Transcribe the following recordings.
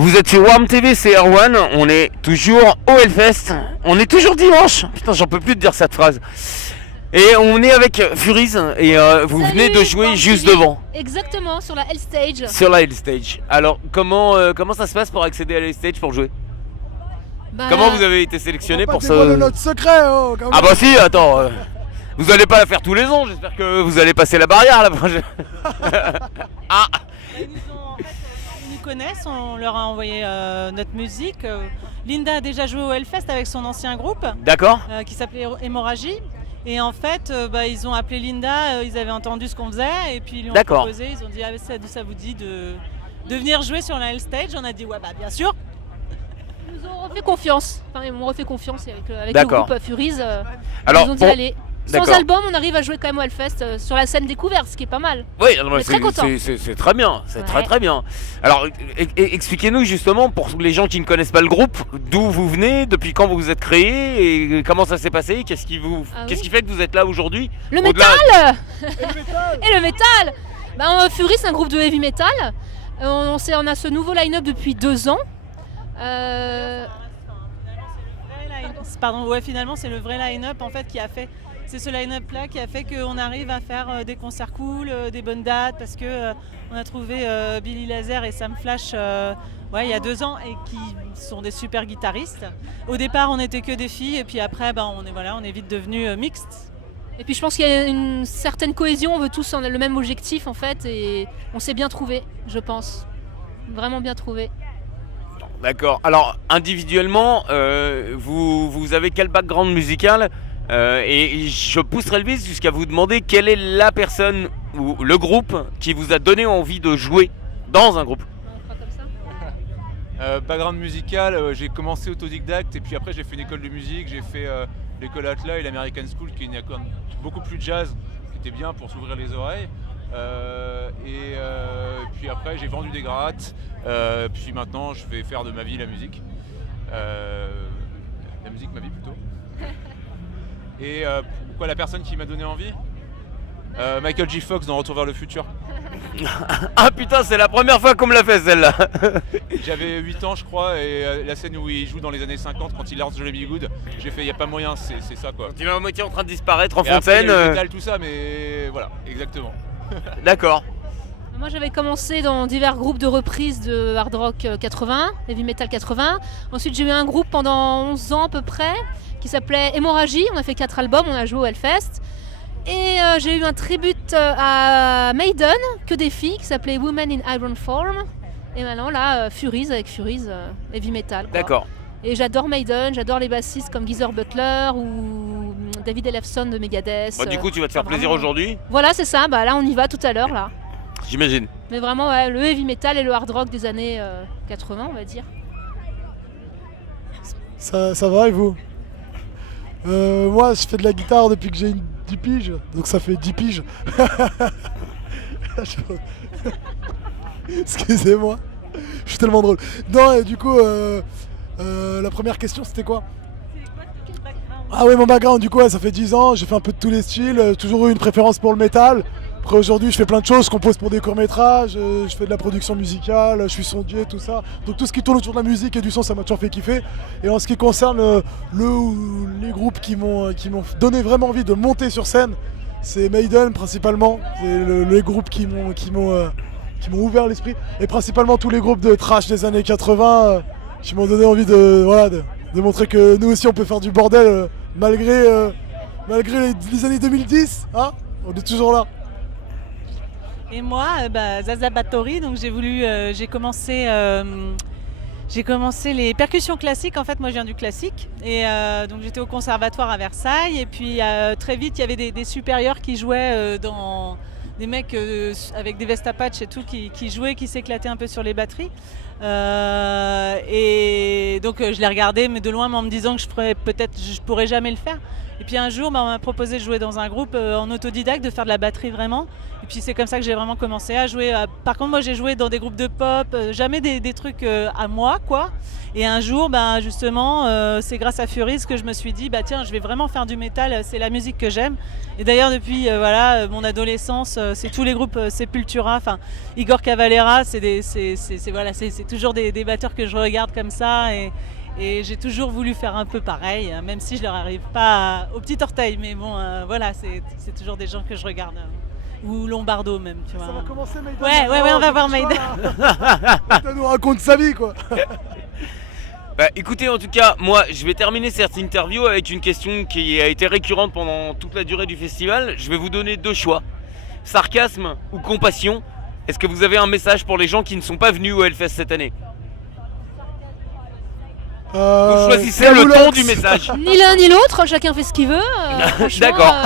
Vous êtes sur Warm TV, c'est Erwan, on est toujours au Hellfest, on est toujours dimanche, putain j'en peux plus de dire cette phrase. Et on est avec Furiz et vous venez de jouer juste devant. Exactement, sur la Hell Stage. Sur la Hell Stage. Alors comment ça se passe pour accéder à la Hell Stage pour jouer? Comment vous avez été sélectionné pour ça? Notre secret, oh, ah bah si, attends, vous allez pas la faire tous les ans, j'espère que vous allez passer la barrière la prochaine. Ah. Ils nous connaissent, on leur a envoyé notre musique. Linda a déjà joué au Hellfest avec son ancien groupe. D'accord. Qui s'appelait Hémorragie. Et en fait, ils ont appelé Linda, ils avaient entendu ce qu'on faisait et puis ils lui ont proposé, ils ont dit ça vous dit de venir jouer sur la Hell Stage. On a dit ouais bah bien sûr. Ils nous ont refait confiance, enfin ils m'ont refait confiance avec le groupe Furiz. Alors, ils ont dit allez. Sans album, on arrive à jouer quand même au Hellfest sur la scène découverte, ce qui est pas mal. Oui, c'est très bien, c'est très bien. Alors, expliquez-nous justement, pour les gens qui ne connaissent pas le groupe, d'où vous venez, depuis quand vous vous êtes créé, et comment ça s'est passé, qu'est-ce qui fait que vous êtes là aujourd'hui? Le métal. Et le métal. Furiz, c'est un groupe de heavy metal. On a ce nouveau line-up depuis 2 ans. Pardon, ouais, finalement, c'est le vrai line-up en fait qui a fait. C'est ce line-up là qui a fait qu'on arrive à faire des concerts cool, des bonnes dates, parce que on a trouvé Billy Laser et Sam Flash il y a 2 ans et qui sont des super guitaristes. Au départ, on n'était que des filles et puis après, on est vite devenus mixtes. Et puis je pense qu'il y a une certaine cohésion, on veut tous le même objectif en fait et on s'est bien trouvé, je pense. Vraiment bien trouvé. D'accord. Alors individuellement, vous avez quel background musical? Et je pousserai le vice jusqu'à vous demander quelle est la personne ou le groupe qui vous a donné envie de jouer dans un groupe. Background musical, j'ai commencé autodidacte et puis après j'ai fait une école de musique, j'ai fait l'école Atla et l'American School qui est une école beaucoup plus jazz, qui était bien pour s'ouvrir les oreilles. Puis après j'ai vendu des grattes, puis maintenant je vais faire de ma vie la musique. La musique, ma vie plutôt. Et pourquoi la personne qui m'a donné envie? Michael J. Fox dans Retour vers le futur. Ah putain, c'est la première fois qu'on me l'a fait celle-là. J'avais 8 ans je crois et la scène où il joue dans les années 50 quand il lance Johnny B. Good, j'ai fait y a pas moyen, c'est ça quoi. Il est à moitié en train de disparaître en et fond de scène. Il y a eu le métal, tout ça, mais voilà, exactement. D'accord. Moi j'avais commencé dans divers groupes de reprises de hard rock 80, heavy metal 80. Ensuite j'ai eu un groupe pendant 11 ans à peu près qui s'appelait Hémorragie. On a fait 4 albums, on a joué au Hellfest. Et j'ai eu un tribute à Maiden, que des filles, qui s'appelait Women in Iron Form. Et maintenant là, Furiz avec Furiz, heavy metal. D'accord. Et j'adore Maiden, j'adore les bassistes comme Geezer Butler ou David Ellefson de Megadeth. Du coup tu vas te faire plaisir aujourd'hui? Voilà c'est ça, là on y va tout à l'heure là. J'imagine. Mais vraiment le heavy metal et le hard rock des années 80 on va dire. Ça va et vous? Moi je fais de la guitare depuis que j'ai 10 piges, donc ça fait 10 piges. Excusez-moi, je suis tellement drôle. Non et du coup la première question c'était quoi? Ah oui mon background du coup ça fait 10 ans, j'ai fait un peu de tous les styles, toujours eu une préférence pour le métal. Après aujourd'hui je fais plein de choses, je compose pour des courts-métrages, je fais de la production musicale, je suis sondier, tout ça. Donc tout ce qui tourne autour de la musique et du son ça m'a toujours fait kiffer. Et en ce qui concerne les groupes qui m'ont donné vraiment envie de monter sur scène, c'est Maiden principalement. C'est les groupes qui m'ont ouvert l'esprit. Et principalement tous les groupes de trash des années 80 qui m'ont donné envie de montrer que nous aussi on peut faire du bordel malgré les années 2010. Hein, on est toujours là. Et moi, Zaza Báthory, donc j'ai commencé les percussions classiques. En fait, moi, je viens du classique, et donc j'étais au conservatoire à Versailles. Et puis très vite, il y avait des supérieurs qui jouaient dans des mecs avec des vestes à patch et tout, qui jouaient, qui s'éclataient un peu sur les batteries. Et donc je les regardais, mais de loin, mais en me disant que je pourrais jamais le faire. Et puis un jour, on m'a proposé de jouer dans un groupe en autodidacte, de faire de la batterie vraiment. Et puis c'est comme ça que j'ai vraiment commencé à jouer. Par contre, moi j'ai joué dans des groupes de pop, jamais des trucs à moi, quoi. Et un jour, justement, c'est grâce à Furiz que je me suis dit, tiens, je vais vraiment faire du métal, c'est la musique que j'aime. Et d'ailleurs, depuis mon adolescence, c'est tous les groupes Sepultura, enfin Igor Cavalera, c'est toujours des batteurs que je regarde comme ça et j'ai toujours voulu faire un peu pareil, hein, même si je leur arrive pas au petit orteil, mais bon, voilà, c'est toujours des gens que je regarde. Ou Lombardo même, tu vois. Ça va commencer Maiden. Ouais, on va voir Maiden. Ça nous raconte sa vie, quoi. Bah, écoutez, en tout cas, moi, je vais terminer cette interview avec une question qui a été récurrente pendant toute la durée du festival. Je vais vous donner 2 choix. Sarcasme ou compassion. Est-ce que vous avez un message pour les gens qui ne sont pas venus au Hellfest cette année? Vous choisissez le Camoulox. ton du message. Ni l'un ni l'autre, chacun fait ce qu'il veut. Franchement, D'accord.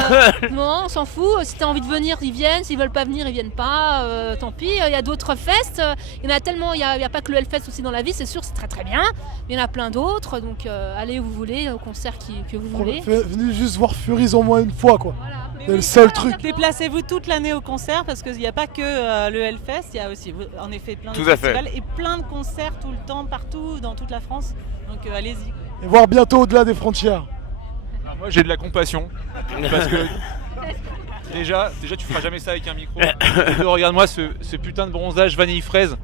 Non, on s'en fout. Si t'as envie de venir, ils viennent. S'ils veulent pas venir, ils viennent pas. Tant pis. Il y a d'autres fests. Il y en a tellement. Il y a pas que le Hellfest aussi dans la vie. C'est sûr, c'est très très bien. Mais il y en a plein d'autres. Donc allez où vous voulez, au concert que vous voulez. Venez juste voir Furies au moins une fois, quoi. Voilà. C'est le seul truc. Déplacez-vous toute l'année au concert parce qu'il n'y a pas que le Hellfest, il y a aussi en effet plein de Tout à fait. festivals et plein de concerts tout le temps, partout, dans toute la France. Donc allez-y. Et voir bientôt au-delà des frontières. Alors moi j'ai de la compassion parce que déjà tu feras jamais ça avec un micro. Regarde-moi ce putain de bronzage vanille fraise,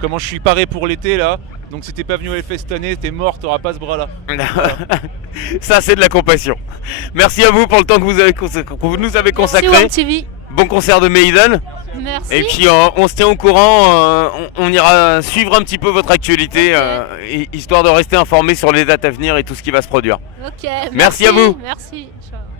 comment je suis paré pour l'été là. Donc si t'es pas venu au Hellfest cette année, t'es mort, t'auras pas ce bras là. Ça, c'est de la compassion. Merci à vous pour le temps que vous nous avez consacré. Merci WarmTV. Bon concert de Maiden. Merci. Et puis on se tient au courant, on ira suivre un petit peu votre actualité, histoire de rester informé sur les dates à venir et tout ce qui va se produire. Ok. Merci à vous. Merci. Ciao.